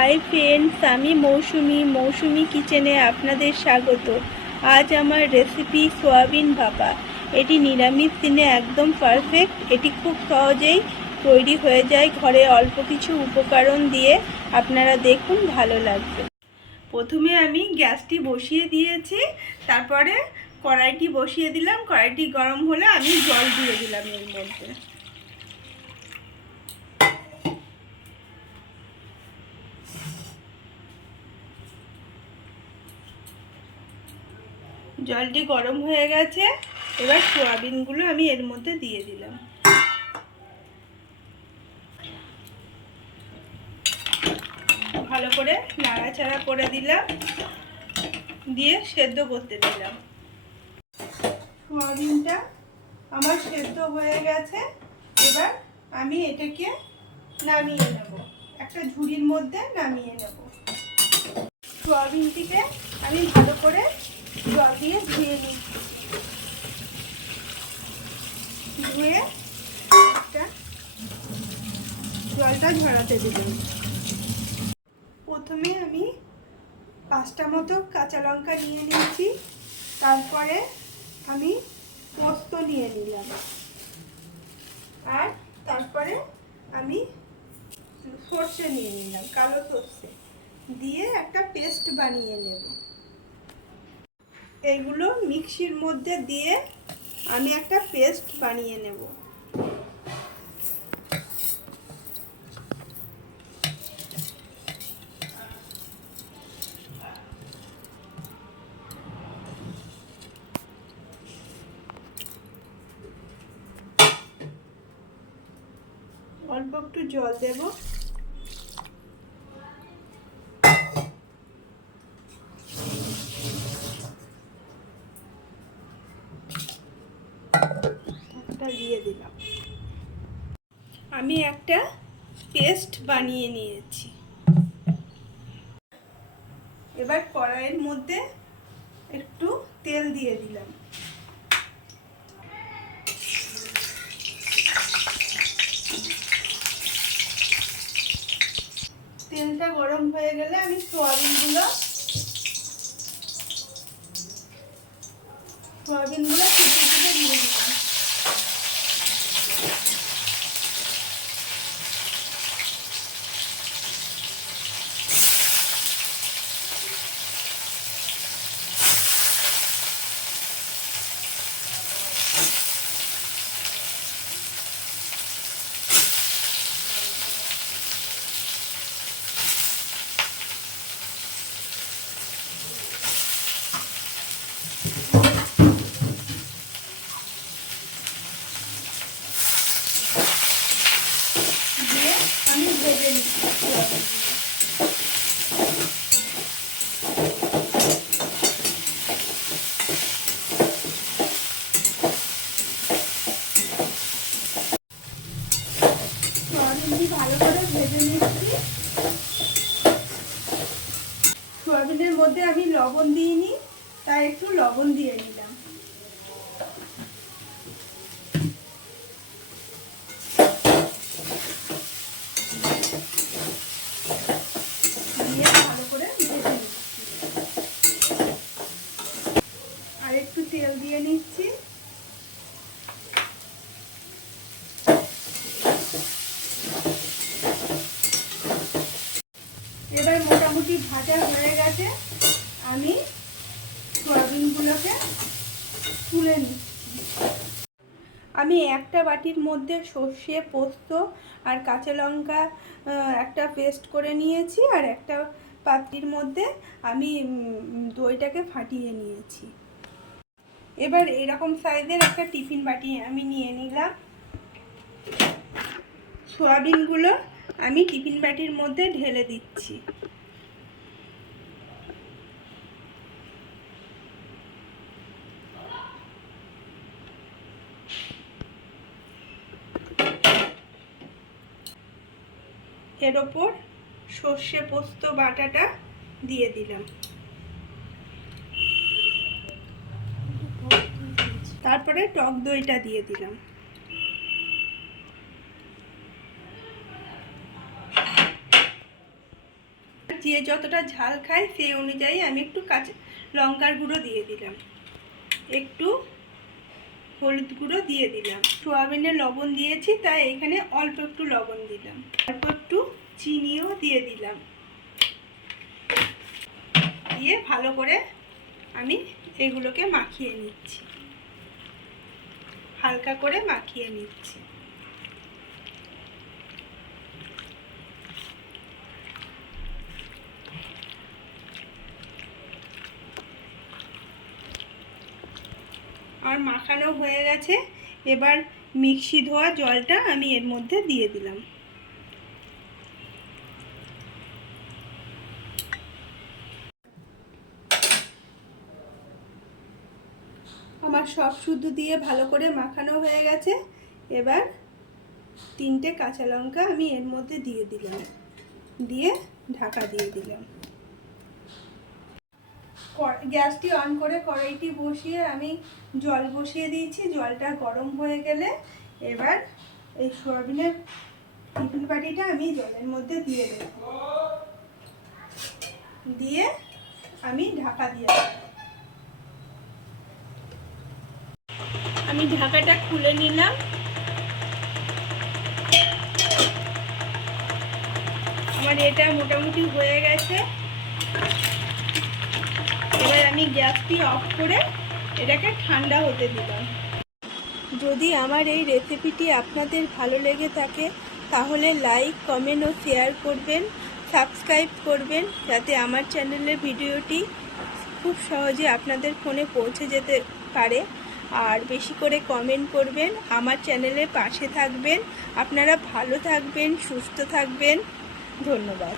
Hi friends আমি মৌসুমি মৌসুমি কিচেনে আপনাদের স্বাগত। আজ আমার রেসিপি সোয়াবিন ভাপা। এটি নিরামিষ দিনে একদম পারফেক্ট, এটি খুব সহজেই তৈরি হয়ে যায় ঘরে অল্প কিছু উপকরণ দিয়ে। আপনারা দেখুন, ভালো লাগবে। প্রথমে আমি গ্যাসটি বসিয়ে দিয়েছি, তারপরে কড়াইটি বসিয়ে দিলাম। কড়াইটি গরম হলে আমি জল দিয়ে দিলাম এর মধ্যে। জলটি গরম হয়ে গেছে। এবার সোয়াবিনগুলো আমি এর মধ্যে দিয়ে দিলাম। ভালো করে নাড়াচাড়া করে দিলাম। দিয়ে সেদ্ধ করতে দিলাম। সোয়াবিনটা আমার সেদ্ধ হয়ে গেছে। এবার আমি এটাকে নামিয়ে নেব। একটা ঝুড়ির মধ্যে নামিয়ে নেব। সোয়াবিনটিকে আমি ভালো করে জল দিয়ে ধুয়ে নিচ্ছি ধুয়ে জলটা ঝরাতে দিলাম প্রথমে আমি পাঁচটা মতো কাঁচা লঙ্কা নিয়ে নিয়েছি। তারপরে আমি পোস্ত নিয়ে নিলাম। আর তারপরে আমি সর্ষে নিয়ে নিলাম, কালো সর্ষে। দিয়ে একটা পেস্ট বানিয়ে নেব। এইগুলো মিক্সির মধ্যে দিয়ে আমি একটা পেস্ট বানিয়ে নেব। অল্প একটু জল দেব ঢাকটা দিয়ে দিলাম আমি একটা পেস্ট বানিয়ে নিয়েছি। এবার কড়াইয়ের মধ্যে একটু তেল দিয়ে দিলাম। তেলটা গরম হয়ে গেলে আমি সোয়াবিনগুলো সোয়াবিনগুলো কেটে কেটে দিয়ে দিলাম দিয়ে আমি নিচ্ছি ভালো করে নিচ্ছি। সোয়াবিনের মধ্যে আমি লবণ দিইনি, তাই একটু লবণ দিয়ে নিলাম দিয়ে ভালো করে ভেজে নিচ্ছি আর একটু তেল দিয়ে নিচ্ছি এবার মোটামুটি ভাজা হয়ে গেছে। আমি সয়াবিনগুলোকে তুলে নিচ্ছি। আমি একটা বাটির মধ্যে সর্ষে, পোস্ত আর কাঁচা লঙ্কা একটা পেস্ট করে নিয়েছি আর একটা পাত্রির মধ্যে আমি দইটাকে ফাটিয়ে নিয়েছি। এবার এরকম সাইজের একটা টিফিন বাটি আমি নিয়ে নিলাম। সোয়াবিনগুলো আমি টিফিন বাটির মধ্যে ঢেলে দিচ্ছি। এর ওপর সর্ষে পোস্ত বাটাটা দিয়ে দিলাম। তারপরে টক দইটা দিয়ে দিলাম। যে যতটা ঝাল খায় সেই অনুযায়ী আমি একটু কাঁচা লঙ্কার গুঁড়ো দিয়ে দিলাম। একটু হলুদ গুঁড়ো দিয়ে দিলাম। সোয়াবিনে লবণ দিয়েছি, তাই এখানে অল্প একটু লবণ দিলাম। অল্প একটু চিনিও দিয়ে দিলাম। দিয়ে ভালো করে আমি এগুলোকে মাখিয়ে নিচ্ছি। হালকা করে মাখিয়ে নিচ্ছি। আর মাখানো হয়ে গেছে। এবার মিক্সি ধোয়া জলটা আমি এর মধ্যে দিয়ে দিলাম আমার সব শুদ্ধ দিয়ে ভালো করে মাখানো হয়ে গেছে। এবার তিনটে কাঁচা লঙ্কা আমি এর মধ্যে দিয়ে দিলাম। দিয়ে ঢাকা দিয়ে দিলাম। গ্যাসটি অন করে কড়াইটি বসিয়ে আমি জল বসিয়ে দিয়েছি। জলটা গরম হয়ে গেলে এবার এই সোয়াবিনের টিফিন বাটিটা আমি জলের মধ্যে দিয়ে দেব। দিয়ে আমি ঢাকা দিয়ে দেব। আমি ঢাকাটা খুলে নিলাম। আমার এটা মোটামুটি হয়ে গেছে। এবার আমি গ্যাসটি অফ করে এটাকে ঠান্ডা হতে দিলাম। যদি আমার এই রেসিপিটি আপনাদের ভালো লেগে থাকে, তাহলে লাইক, কমেন্ট ও শেয়ার করবেন, সাবস্ক্রাইব করবেন, যাতে আমার চ্যানেলের ভিডিওটি খুব সহজে আপনাদের ফোনে পৌঁছে যেতে পারে। আর বেশি করে কমেন্ট করবেন, আমার চ্যানেলের পাশে থাকবেন। আপনারা ভালো থাকবেন, সুস্থ থাকবেন। ধন্যবাদ।